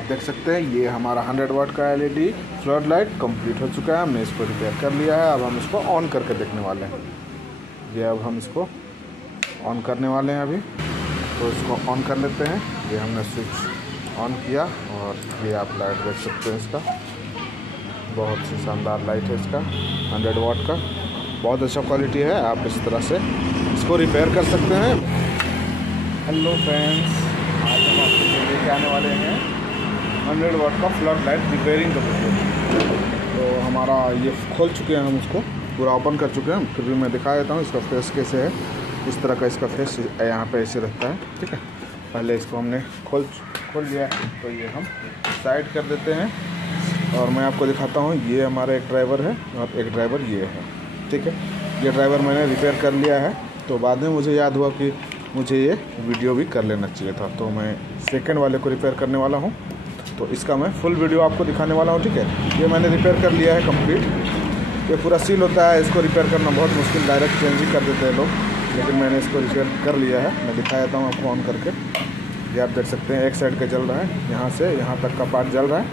आप देख सकते हैं ये हमारा 100 वाट का LED फ्लड लाइट कंप्लीट हो चुका है। हमने इसको रिपेयर कर लिया है। अब हम इसको ऑन करके देखने वाले हैं। ये अब हम इसको ऑन करने वाले हैं अभी। तो इसको ऑन कर लेते हैं। ये हमने स्विच ऑन किया और ये आप लाइट देख सकते हैं। इसका बहुत ही शानदार लाइट है। इसका 100 वाट का बहुत अच्छा क्वालिटी है। आप इस तरह से इसको रिपेयर कर सकते हैं। हेलो फ्रेंड्स, आज हम आपके लिए लेके आने वाले हैं 100 वाट का फ्लड लाइट रिपेयरिंग का वीडियो। तो हमारा ये खोल चुके हैं, हम उसको पूरा ओपन कर चुके हैं। फिर भी मैं दिखा देता हूँ इसका फेस कैसे है। इस तरह का इसका फेस यहाँ पे ऐसे रहता है, ठीक है। पहले इसको हमने खोल लिया है। तो ये हम साइड कर देते हैं और मैं आपको दिखाता हूँ। ये हमारा एक ड्राइवर है और एक ड्राइवर ये है, ठीक है। ये ड्राइवर मैंने रिपेयर कर लिया है। तो बाद में मुझे याद हुआ कि मुझे ये वीडियो भी कर लेना चाहिए था। तो मैं सेकंड वाले को रिपेयर करने वाला हूँ। तो इसका मैं फुल वीडियो आपको दिखाने वाला हूँ, ठीक है। ये मैंने रिपेयर कर लिया है कंप्लीट। ये पूरा सील होता है, इसको रिपेयर करना बहुत मुश्किल, डायरेक्ट चेंज ही कर देते हैं लोग, लेकिन मैंने इसको रिपेयर कर लिया है। मैं दिखा देता हूँ आपको ऑन करके। ये आप देख सकते हैं एक साइड का जल रहा है, यहाँ से यहाँ तक का पार्ट जल रहा है।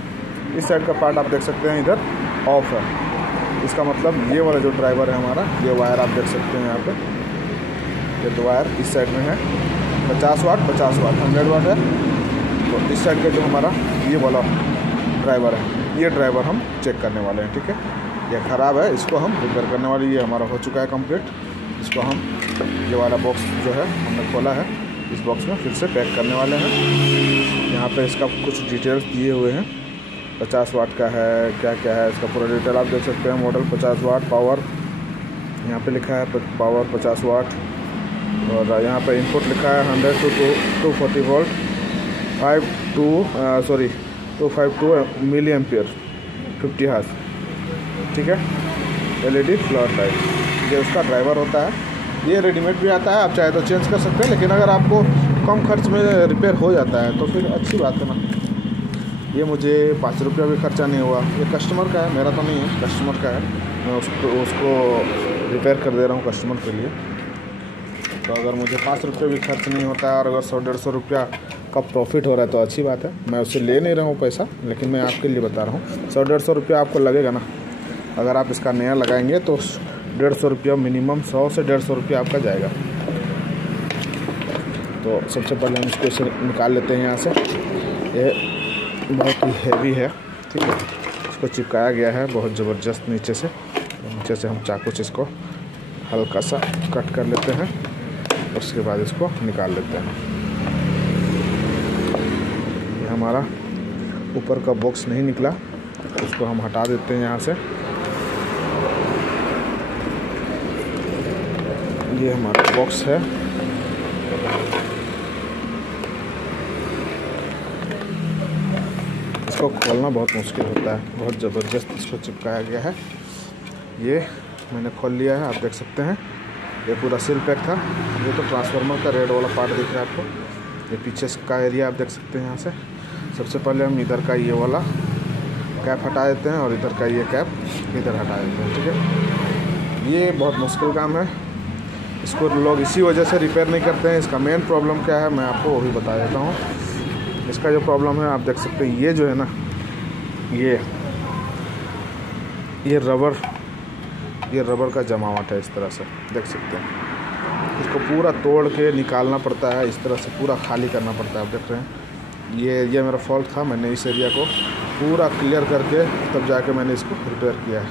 इस साइड का पार्ट आप देख सकते हैं इधर ऑफ है। इसका मतलब ये वाला जो ड्राइवर है हमारा, ये वायर आप देख सकते हैं यहाँ पे। ये दो वायर इस साइड में है, 50 वाट 50 वाट 100 वाट है। तो इस साइड का जो हमारा ये वाला ड्राइवर है, ये ड्राइवर हम चेक करने वाले हैं, ठीक है। ये ख़राब है, इसको हम रिपेयर करने वाले। ये हमारा हो चुका है कंप्लीट। इसको हम ये वाला बॉक्स जो है हमने खोला है, इस बॉक्स में फिर से पैक करने वाले हैं। यहाँ पे इसका कुछ डिटेल्स दिए हुए हैं, 50 वाट का है, क्या क्या है इसका पूरा डिटेल आप देख सकते हैं। मॉडल 50 वाट, पावर यहाँ पे लिखा है पावर 50 वाट, और यहाँ पे इनपुट लिखा है 100 to 240 volt 252 milli ampere 50 hertz, ठीक है। LED फ्लड लाइट, ये उसका ड्राइवर होता है। ये रेडीमेड भी आता है, आप चाहे तो चेंज कर सकते हैं, लेकिन अगर आपको कम खर्च में रिपेयर हो जाता है तो फिर अच्छी बात है ना। ये मुझे 5 रुपया भी खर्चा नहीं हुआ। ये कस्टमर का है, मेरा तो नहीं है, कस्टमर का है। मैं उसको रिपेयर कर दे रहा हूँ कस्टमर के लिए। तो अगर मुझे 5 रुपये भी खर्च नहीं होता है और अगर 100-150 रुपया का प्रॉफिट हो रहा है तो अच्छी बात है। मैं उससे ले नहीं रहा हूँ पैसा, लेकिन मैं आपके लिए बता रहा हूँ 100-150 रुपया आपको लगेगा ना। अगर आप इसका नया लगाएंगे तो 150 रुपया मिनिमम, 100 से 150 रुपया आपका जाएगा। तो सबसे पहले हम इसको निकाल लेते हैं यहाँ से। ये बहुत ही हैवी है, ठीक है। इसको चिपकाया गया है बहुत ज़बरदस्त नीचे से। नीचे से हम चाकू से इसको हल्का सा कट कर लेते हैं, उसके बाद इसको निकाल लेते हैं। ये हमारा ऊपर का बॉक्स नहीं निकला, उसको हम हटा देते हैं यहाँ से। ये हमारा बॉक्स है। इसको खोलना बहुत मुश्किल होता है, बहुत ज़बरदस्त इसको चिपकाया गया है। ये मैंने खोल लिया है, आप देख सकते हैं। ये पूरा सील पैक था। ये तो ट्रांसफार्मर का रेड वाला पार्ट दिख रहा है आपको। ये पीछे का एरिया आप देख सकते हैं यहाँ से। सबसे पहले हम इधर का ये वाला कैप हटा देते हैं और इधर का ये कैप इधर हटा देते हैं, ठीक है। ये बहुत मुश्किल काम है, इसको लोग इसी वजह से रिपेयर नहीं करते हैं। इसका मेन प्रॉब्लम क्या है मैं आपको वो भी बता देता हूँ। इसका जो प्रॉब्लम है आप देख सकते हैं, ये जो है ना, ये रबर का जमावट है। इस तरह से देख सकते हैं। इसको पूरा तोड़ के निकालना पड़ता है, इस तरह से पूरा खाली करना पड़ता है। आप देख रहे हैं, ये मेरा फॉल्ट था। मैंने इस एरिया को पूरा क्लियर करके तब जाके मैंने इसको रिपेयर किया है।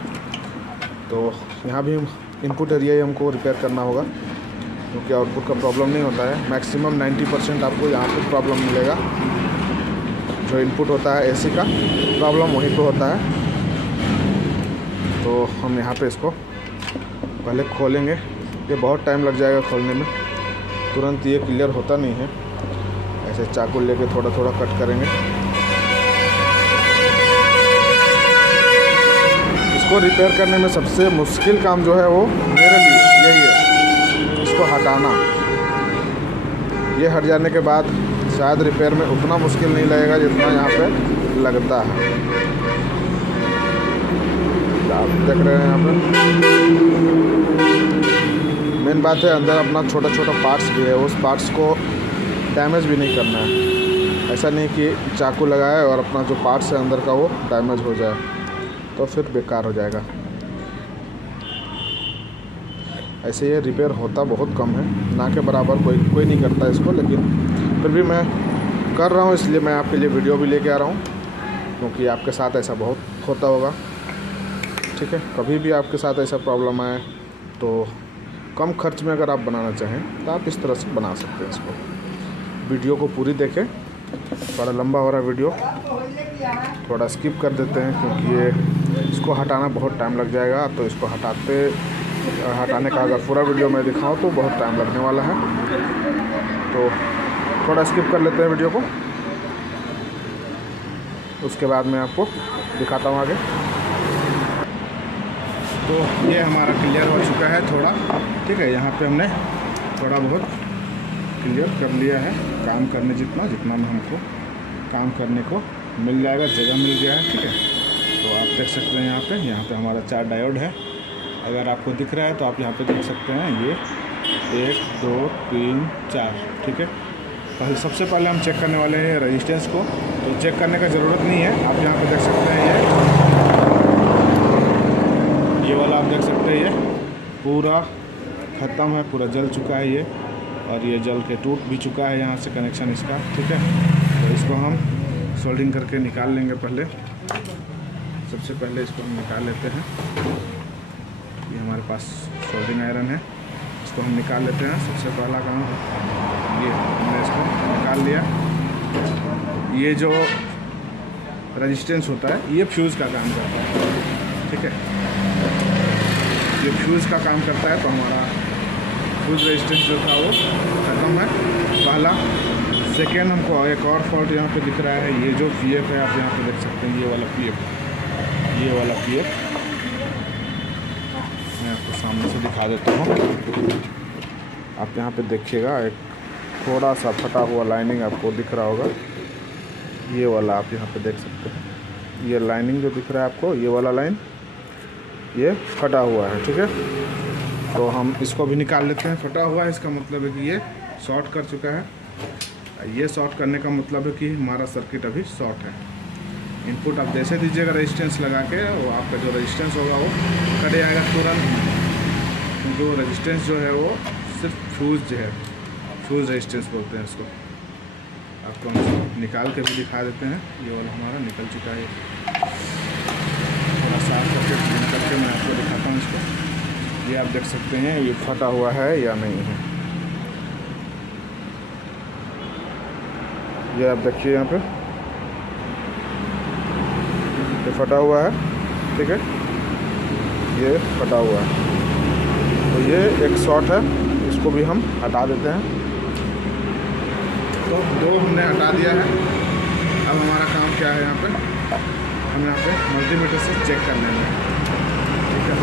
तो यहाँ भी इनपुट एरिया ही हमको रिपेयर करना होगा, क्योंकि आउटपुट का प्रॉब्लम नहीं होता है। मैक्सिमम 90% आपको यहाँ पर प्रॉब्लम मिलेगा। जो इनपुट होता है AC का प्रॉब्लम वहीं पे होता है। तो हम यहाँ पे इसको पहले खोलेंगे। ये बहुत टाइम लग जाएगा खोलने में, तुरंत ये क्लियर होता नहीं है। ऐसे चाकू लेके थोड़ा थोड़ा कट करेंगे। इसको रिपेयर करने में सबसे मुश्किल काम जो है वो मेरे लिए यही है, इसको हटाना। ये हट जाने के बाद शायद रिपेयर में उतना मुश्किल नहीं लगेगा जितना यहाँ पे लगता है। आप देख रहे हैं यहाँ पे मेन बात है, अंदर अपना छोटा छोटा पार्ट्स भी है, उस पार्ट्स को डैमेज भी नहीं करना है। ऐसा नहीं कि चाकू लगाए और अपना जो पार्ट्स है अंदर का वो डैमेज हो जाए, तो फिर बेकार हो जाएगा। ऐसे ये रिपेयर होता बहुत कम है, ना के बराबर कोई नहीं करता इसको, लेकिन फिर भी मैं कर रहा हूँ, इसलिए मैं आपके लिए वीडियो भी लेके आ रहा हूँ, क्योंकि आपके साथ ऐसा बहुत होता होगा। ठीक है, कभी भी आपके साथ ऐसा प्रॉब्लम आए तो कम खर्च में अगर आप बनाना चाहें तो आप इस तरह से बना सकते हैं इसको। वीडियो को पूरी देखें, थोड़ा लंबा हो रहा है वीडियो, थोड़ा स्किप कर देते हैं क्योंकि ये इसको हटाना बहुत टाइम लग जाएगा। तो इसको हटाने का अगर पूरा वीडियो मैं दिखाऊं तो बहुत टाइम लगने वाला है, तो थोड़ा स्किप कर लेते हैं वीडियो को, उसके बाद मैं आपको दिखाता हूँ आगे। तो ये हमारा क्लियर हो चुका है थोड़ा। ठीक है, यहाँ पे हमने थोड़ा बहुत क्लियर कर लिया है, काम करने जितना में हमको काम करने को मिल जाएगा, जगह मिल गया है। ठीक है, तो आप देख सकते हैं यहाँ पे हमारा 4 डायोड है। अगर आपको दिख रहा है तो आप यहाँ पे देख सकते हैं, ये 1 2 3 4। ठीक है, सबसे पहले हम चेक करने वाले हैं रेजिस्टेंस को। तो चेक करने का ज़रूरत नहीं है, आप यहाँ पे देख सकते हैं ये वाला आप देख सकते हैं, ये पूरा ख़त्म है, पूरा जल चुका है ये, और ये जल के टूट भी चुका है यहाँ से कनेक्शन इसका। ठीक है, तो इसको हम सोल्डिंग करके निकाल लेंगे। सबसे पहले इसको हम निकाल लेते हैं। ये हमारे पास सोल्डिंग आयरन है, इसको हम निकाल लेते हैं। सबसे पहला काम ये हमने इसको निकाल लिया। ये जो रेजिस्टेंस होता है ये फ्यूज़ का काम करता है। ठीक है, ये फ्यूज़ का काम करता है, तो हमारा फ्यूज़ रेजिस्टेंस जो था वो ख़त्म है पहला। सेकेंड, हमको एक और फॉल्ट यहाँ पे दिख रहा है, ये जो पीएफ है आप यहाँ पे देख सकते हैं, ये वाला पीएफ मैं आपको सामने से दिखा देता हूँ। आप यहाँ पे देखिएगा, एक थोड़ा सा फटा हुआ लाइनिंग आपको दिख रहा होगा, ये वाला आप यहाँ पे देख सकते हैं। ये लाइनिंग जो दिख रहा है आपको, ये वाला लाइन ये फटा हुआ है। ठीक है, तो हम इसको भी निकाल लेते हैं। फटा हुआ है इसका मतलब है कि ये शॉर्ट कर चुका है। ये शॉर्ट करने का मतलब है कि हमारा सर्किट अभी शॉर्ट है। इनपुट आप जैसे दीजिएगा रेजिस्टेंस लगा के, वो आपका जो रेजिस्टेंस होगा वो कट जाएगा तुरंत, क्योंकि वो रेजिस्टेंस जो है वो सिर्फ फ्यूज़ जो है, फ्यूज़ रेजिस्टेंस बोलते हैं इसको। आपको हम निकाल के भी दिखा देते हैं। ये वाला हमारा निकल चुका है, थोड़ा साफ करके क्लीन करके मैं आपको दिखाता हूँ इसको। ये आप देख सकते हैं ये फटा हुआ है या नहीं है, ये आप देखिए यहाँ पे ये फटा हुआ है। ठीक है, ये फटा हुआ है, तो ये एक शॉर्ट है, इसको भी हम हटा देते हैं। तो 2 हमने हटा दिया है। अब हमारा काम क्या है, यहाँ पे हम यहाँ पे मल्टीमीटर से चेक कर लेंगे। ठीक है,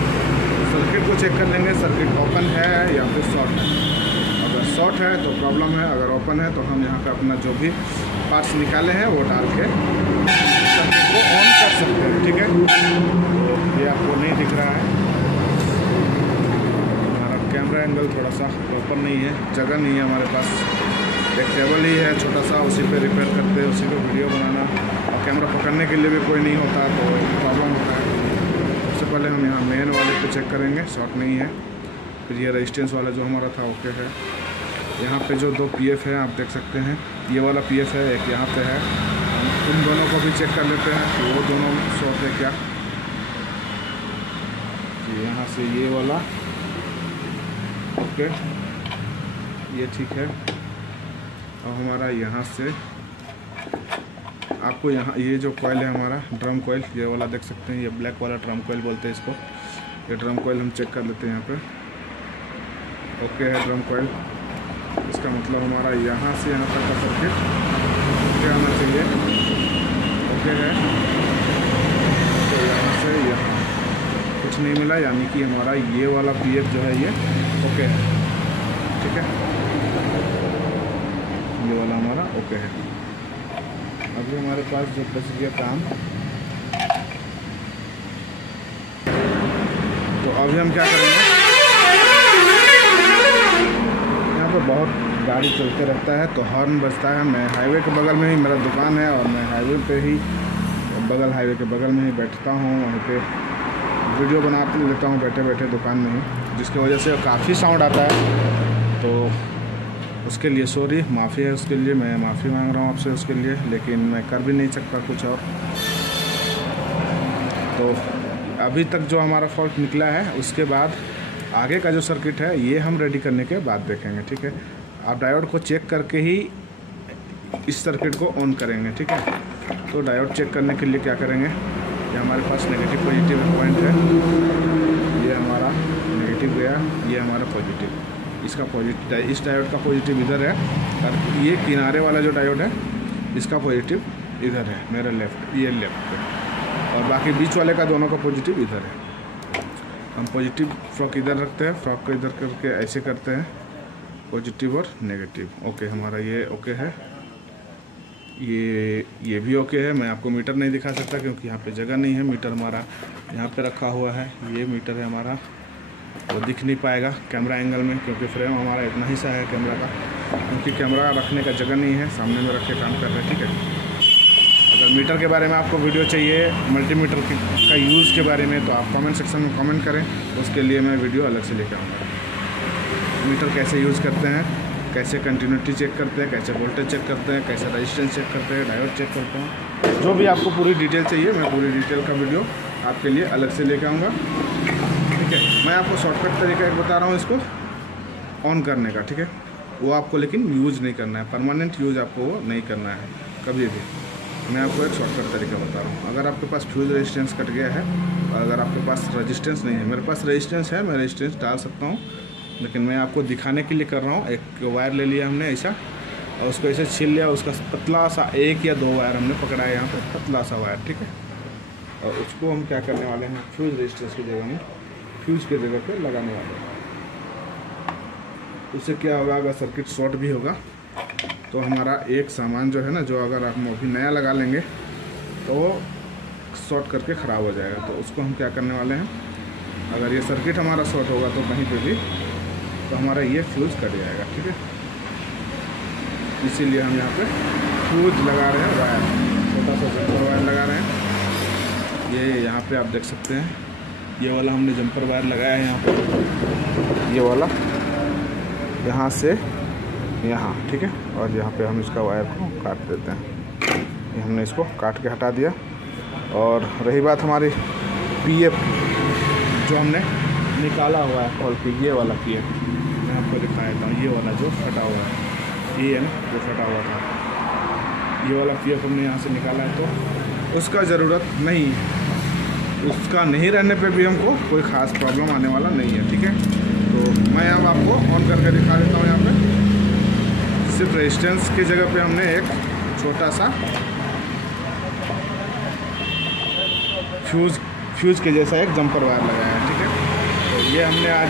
सर्किट को चेक कर लेंगे, सर्किट ओपन है या फिर शॉर्ट है। अगर शॉर्ट है तो प्रॉब्लम है, अगर ओपन है तो हम यहाँ पे अपना जो भी पार्ट्स निकाले हैं वो डाल के सर्किट को ऑन कर सकते हैं। ठीक है, तो ये आपको नहीं दिख रहा है, हमारा कैमरा एंगल थोड़ा सा प्रॉपर नहीं है, जगह नहीं है हमारे पास। एक टेबल ही है छोटा सा, उसी पे रिपेयर करते हैं, उसी पे वीडियो बनाना, और कैमरा पकड़ने के लिए भी कोई नहीं होता तो प्रॉब्लम होता है। सबसे पहले हम यहाँ मेन वाले पे चेक करेंगे, शॉर्ट नहीं है। फिर ये रेजिस्टेंस वाला जो हमारा था ओके है। यहाँ पे जो 2 पीएफ है आप देख सकते हैं, ये वाला पीएफ है, एक यहाँ पे है। हम उन दोनों को भी चेक कर लेते हैं कि वो दोनों शॉर्ट है क्या। यहाँ से ये वाला ओके, ये ठीक है। और हमारा यहाँ से आपको यहाँ ये जो कॉइल है हमारा ड्रम कॉइल, ये वाला देख सकते हैं, ये ब्लैक वाला ड्रम कॉइल बोलते हैं इसको। ये ड्रम कॉइल हम चेक कर लेते हैं यहाँ पे, ओके है ड्रम कॉइल। इसका मतलब हमारा यहाँ से यहाँ तक का सर्किट ओके आना चाहिए, ओके है। तो यहाँ से यहाँ कुछ नहीं मिला, यानी कि हमारा ये वाला पीएफ जो है ये ओके है। ठीक है, ये वाला हमारा ओके है। अभी हमारे पास जो बच गया काम, तो अभी हम क्या करेंगे, यहाँ पर बहुत गाड़ी चलते रहता है तो हॉर्न बजता है। मैं हाईवे के बगल में ही मेरा दुकान है और मैं हाईवे पे ही हाईवे के बगल में ही बैठता हूँ, वहीं पे वीडियो बना लेता हूँ बैठे बैठे दुकान में ही, जिसकी वजह से काफ़ी साउंड आता है। तो उसके लिए सॉरी, माफ़ी है उसके लिए, मैं माफ़ी मांग रहा हूँ आपसे उसके लिए, लेकिन मैं कर भी नहीं सकता कुछ और। तो अभी तक जो हमारा फॉल्ट निकला है, उसके बाद आगे का जो सर्किट है ये हम रेडी करने के बाद देखेंगे, ठीक है। आप डायोड को चेक करके ही इस सर्किट को ऑन करेंगे, ठीक है। तो डायोड चेक करने के लिए क्या करेंगे, ये हमारे पास नेगेटिव पॉजिटिव पॉइंट है, ये हमारा नेगेटिव गया, ये हमारा पॉजिटिव। इसका पॉजिटिव, इस डायोड का पॉजिटिव इधर है और ये किनारे वाला जो डायोड है इसका पॉजिटिव इधर है, मेरा लेफ्ट, ये लेफ्ट पे, और बाकी बीच वाले का दोनों का पॉजिटिव इधर है। हम पॉजिटिव फ्रॉक इधर रखते हैं, फ्रॉक को इधर करके ऐसे करते हैं, पॉजिटिव और नेगेटिव। ओके, हमारा ये ओके है, ये भी ओके है। मैं आपको मीटर नहीं दिखा सकता क्योंकि यहाँ पे जगह नहीं है, मीटर हमारा यहाँ पे रखा हुआ है, ये मीटर है हमारा, वो दिख नहीं पाएगा कैमरा एंगल में क्योंकि फ्रेम हमारा इतना ही सा है कैमरा का, क्योंकि कैमरा रखने का जगह नहीं है, सामने में रख के काम कर रहे हैं, ठीक है। अगर मीटर के बारे में आपको वीडियो चाहिए, मल्टीमीटर का यूज़ के बारे में, तो आप कमेंट सेक्शन में कमेंट करें, उसके लिए मैं वीडियो अलग से लेकर आऊँगा। मीटर कैसे यूज़ करते हैं, कैसे कंटिन्यूटी चेक करते हैं, कैसे वोल्टेज चेक करते हैं, कैसे रेजिस्टेंस चेक करते हैं, डायोड चेक करते हैं, जो भी आपको पूरी डिटेल चाहिए मैं पूरी डिटेल का वीडियो आपके लिए अलग से लेकर आऊँगा, ठीक है। मैं आपको शॉर्टकट तरीका एक बता रहा हूँ इसको ऑन करने का, ठीक है। वो आपको लेकिन यूज़ नहीं करना है, परमानेंट यूज़ आपको वो नहीं करना है कभी भी। मैं आपको एक शॉर्टकट तरीका बता रहा हूँ। अगर आपके पास फ्यूज रेजिस्टेंस कट गया है और अगर आपके पास रेजिस्टेंस नहीं है, मेरे पास रेजिस्टेंस है, मैं रेजिस्टेंस डाल सकता हूँ, लेकिन मैं आपको दिखाने के लिए कर रहा हूँ। एक वायर ले लिया हमने ऐसा और उसको ऐसे छील लिया, उसका पतला सा 1 या 2 वायर हमने पकड़ा है यहाँ पे, पतला सा वायर, ठीक है। और उसको हम क्या करने वाले हैं, फ्यूज रेजिस्टेंस की जगह में फ्यूज की जगह पे लगाने वाले हैं। उससे क्या होगा, अगर सर्किट शॉर्ट भी होगा तो हमारा एक सामान जो है ना, जो अगर हम अभी नया लगा लेंगे तो वो शॉर्ट करके ख़राब हो जाएगा। तो उसको हम क्या करने वाले हैं, अगर ये सर्किट हमारा शॉर्ट होगा तो कहीं पे भी, तो हमारा ये फ्यूज़ कट जाएगा, ठीक है। इसीलिए हम यहाँ पे फ्यूज़ लगा रहे हैं, वायर छोटा सा जंपर वायर लगा रहे हैं। ये यहाँ पे आप देख सकते हैं, ये वाला हमने जंपर वायर लगाया है यहाँ पे, ये वाला यहाँ से यहाँ, ठीक है। और यहाँ पे हम इसका वायर को काट देते हैं, ये हमने इसको काट के हटा दिया। और रही बात हमारी पीएफ जो हमने निकाला हुआ है खोल के, ये वाला पीएफ मैं आपको दिखा देता हूँ, ये वाला जो फटा हुआ है, ये है ना जो फटा हुआ था, ये वाला पीएफ हमने यहाँ से निकाला है। तो उसका ज़रूरत नहीं, उसका नहीं रहने पे भी हमको कोई ख़ास प्रॉब्लम आने वाला नहीं है, ठीक है। तो मैं अब आपको ऑन करके दिखा देता हूँ। यहाँ पे सिर्फ रेजिस्टेंस की जगह पे हमने एक छोटा सा फ्यूज़ के जैसा एक जंपर वायर लगाया है, ठीक है। तो ये हमने आज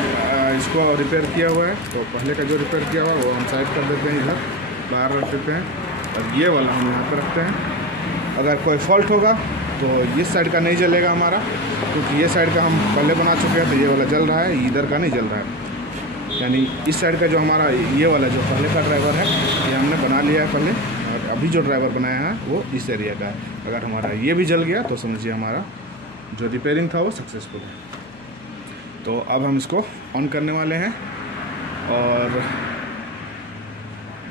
इसको रिपेयर किया हुआ है। तो पहले का जो रिपेयर किया हुआ है वो हम साइड कर देते हैं, इधर बाहर रख देते हैं, और ये वाला हम यहाँ पर रखते हैं। अगर कोई फॉल्ट होगा तो इस साइड का नहीं जलेगा हमारा, क्योंकि ये साइड का हम पहले बना चुके हैं, तो ये वाला जल रहा है, इधर का नहीं जल रहा है। यानी इस साइड का जो हमारा ये वाला जो पहले का ड्राइवर है, ये हमने बना लिया है पहले, और अभी जो ड्राइवर बनाया है वो इस एरिया का है। अगर हमारा ये भी जल गया तो समझिए हमारा जो रिपेयरिंग था वो सक्सेसफुल है। तो अब हम इसको ऑन करने वाले हैं, और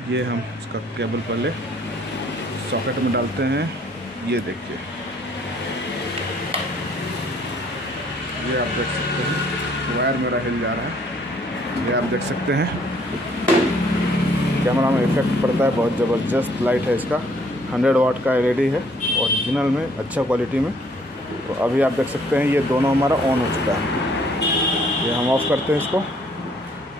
ये हम इसका केबल पहले सॉकेट में डालते हैं। ये देखिए, ये आप देख सकते हैं वायर मेरा हिल जा रहा है, ये आप देख सकते हैं। कैमरा में इफेक्ट पड़ता है, बहुत ज़बरदस्त लाइट है इसका, 100 वाट का एलईडी है ओरिजिनल में, अच्छा क्वालिटी में। तो अभी आप देख सकते हैं ये दोनों हमारा ऑन हो चुका है। ये हम ऑफ़ करते हैं इसको।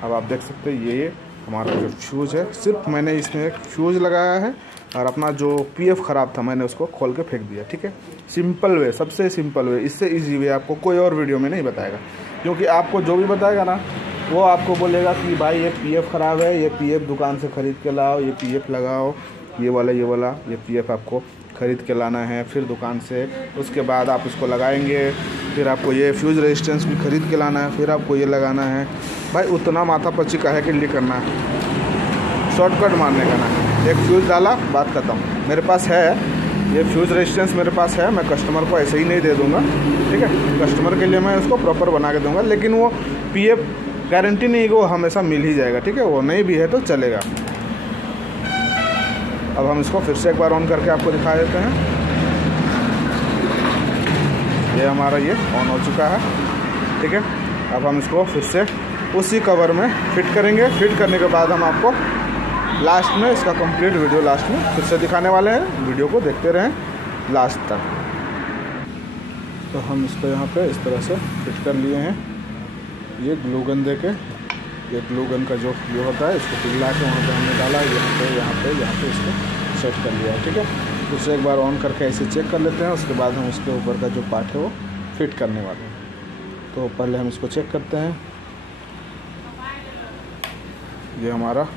अब आप देख सकते हैं ये हमारा जो फ्यूज़ है, सिर्फ मैंने इसमें एक फ्यूज़ लगाया है और अपना जो पीएफ ख़राब था मैंने उसको खोल के फेंक दिया, ठीक है। सिंपल वे, सबसे सिंपल वे, इससे इजी वे आपको कोई और वीडियो में नहीं बताएगा, क्योंकि आपको जो भी बताएगा ना वो आपको बोलेगा कि भाई ये पीएफ ख़राब है, ये पीएफ दुकान से ख़रीद के लाओ, ये पीएफ लगाओ, ये वाला ये पीएफ आपको ख़रीद के लाना है फिर दुकान से, उसके बाद आप इसको लगाएंगे, फिर आपको ये फ्यूज़ रेजिस्टेंस भी ख़रीद के लाना है, फिर आपको ये लगाना है। भाई उतना माथा पच्ची काहे के लिए करना है, शॉर्टकट मारने का ना। एक फ्यूज़ डाला, बात ख़त्म। मेरे पास है ये फ्यूज़ रेजिस्टेंस, मेरे पास है। मैं कस्टमर को ऐसे ही नहीं दे दूँगा, ठीक है। कस्टमर के लिए मैं उसको प्रॉपर बना के दूँगा, लेकिन वो पीएफ गारंटी नहीं कि वो हमेशा मिल ही जाएगा, ठीक है। वो नहीं भी है तो चलेगा। अब हम इसको फिर से एक बार ऑन करके आपको दिखा देते हैं। ये हमारा ये ऑन हो चुका है, ठीक है। अब हम इसको फिर से उसी कवर में फिट करेंगे। फिट करने के बाद हम आपको लास्ट में इसका कंप्लीट वीडियो लास्ट में फिर से दिखाने वाले हैं। वीडियो को देखते रहें लास्ट तक। तो हम इसको यहाँ पे इस तरह से फिट कर लिए हैं। ये ग्लू गन दे के, ये ग्लू गन का जो ये होता है, इसको पिघला के वहाँ पे हमने डाला। यहाँ पे इसको सेट कर लिया है, ठीक है। फिर से एक बार ऑन करके ऐसे चेक कर लेते हैं। उसके बाद हम इसके ऊपर का जो पार्ट है वो फिट करने वाले हैं। तो पहले हम इसको चेक करते हैं। ये हमारा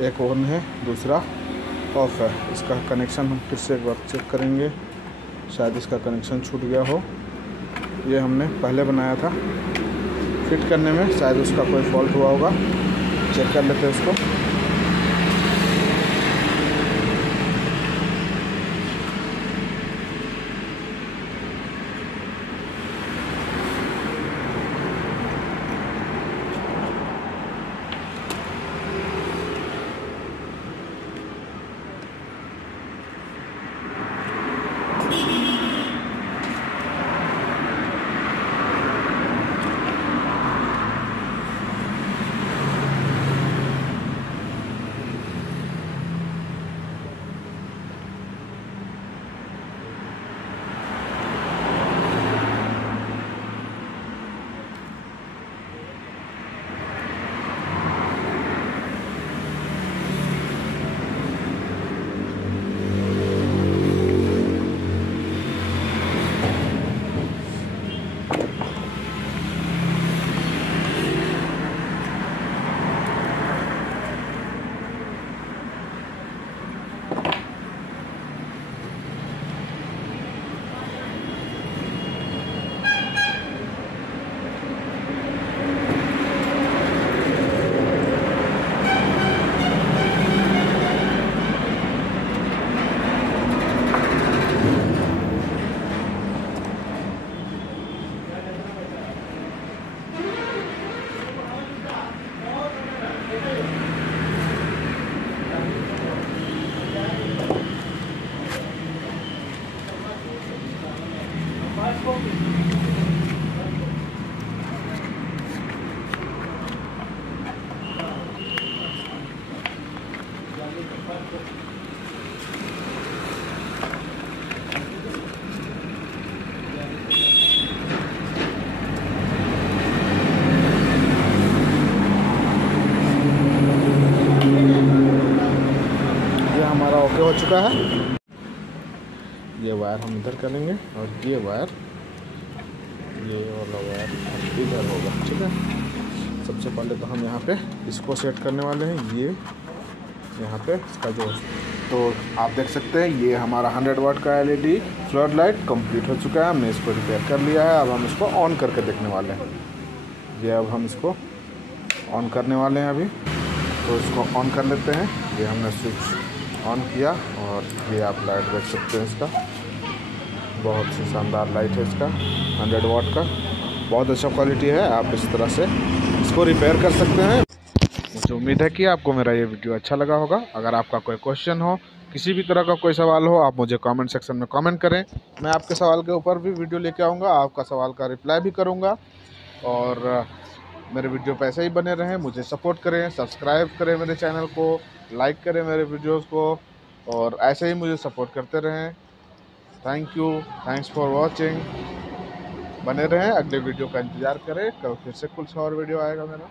एक ऑन है, दूसरा ऑफ है। इसका कनेक्शन हम फिर से एक बार चेक करेंगे, शायद इसका कनेक्शन छूट गया हो। ये हमने पहले बनाया था, फिट करने में शायद उसका कोई फॉल्ट हुआ होगा। चेक कर लेते हैं उसको। ओके हो चुका है। ये वायर हम इधर करेंगे और ये वायर, ये वाला वायर इधर होगा, ठीक है। सबसे पहले तो हम यहाँ पे इसको सेट करने वाले हैं। ये यहाँ पे इसका जो, तो आप देख सकते हैं ये हमारा 100 वाट का LED फ्लड लाइट कंप्लीट हो चुका है। हमने इसको रिपेयर कर लिया है। अब हम इसको ऑन करके देखने वाले हैं। ये अब हम इसको ऑन करने वाले हैं अभी। तो इसको ऑन कर लेते हैं। ये हमने स्विच ऑन किया और ये आप लाइट देख सकते हैं। इसका बहुत ही शानदार लाइट है, इसका 100 वाट का, बहुत अच्छा क्वालिटी है। आप इस तरह से इसको रिपेयर कर सकते हैं। मुझे उम्मीद है कि आपको मेरा ये वीडियो अच्छा लगा होगा। अगर आपका कोई क्वेश्चन हो, किसी भी तरह का कोई सवाल हो, आप मुझे कमेंट सेक्शन में कमेंट करें। मैं आपके सवाल के ऊपर भी वीडियो लेके आऊँगा, आपका सवाल का रिप्लाई भी करूँगा। और मेरे वीडियो पे ऐसे ही बने रहें, मुझे सपोर्ट करें, सब्सक्राइब करें मेरे चैनल को, लाइक करें मेरे वीडियोस को, और ऐसे ही मुझे सपोर्ट करते रहें। Thank you, thanks for watching. बने रहें, अगले वीडियो का इंतज़ार करें। कल फिर से कुछ और वीडियो आएगा मेरा।